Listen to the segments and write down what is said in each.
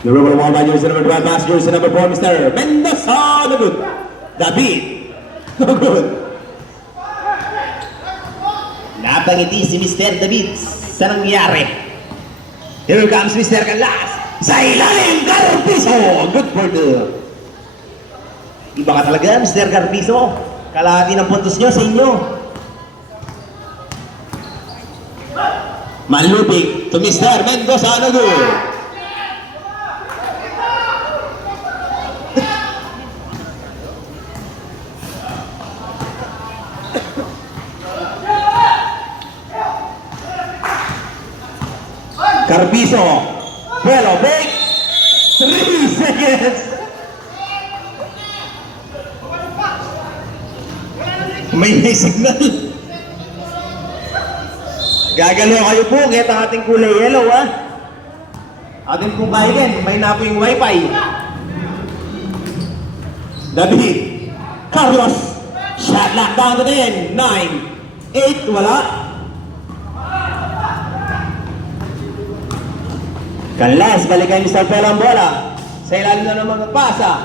The rubber ball by jersey number 12, pass jersey number 4, Mr. Mendoza. No good. David. No good. Napangiti si Mr. David sa nangyari. Here comes Mr. Canlas. Sa ilalim, Carpizo. Good for the... Iba ka talaga, Mr. Carpizo. Kalahati ng puntos nyo sa inyo. Manlupig to Mr. Mendoza. No good. Carpizo. Well, big. 3 seconds. May signal. Gagalaw kayo po, kahit ang ating kulay yellow, ha? Ating pong kahigan, may na po yung wifi. David. Carlos. Shot lock down to the end. 9, 8, wala. Canlas, balik kay Mr. Pelo ang bola. Sa ilalim na naman magpasa.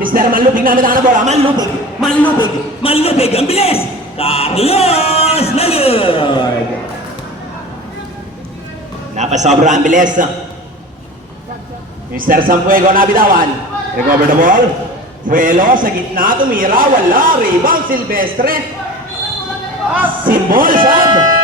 Mr. Manlupig namin ang bola. Manlupig! Manlupig! Manlupig! Ang bilis! Carlos Nalud! Napasobra ang bilis. Mr. Sampuego nabitawan. Recover the ball. Fuelo sa gitna tumira. Wala. Rebound Silvestre. Simbol sab.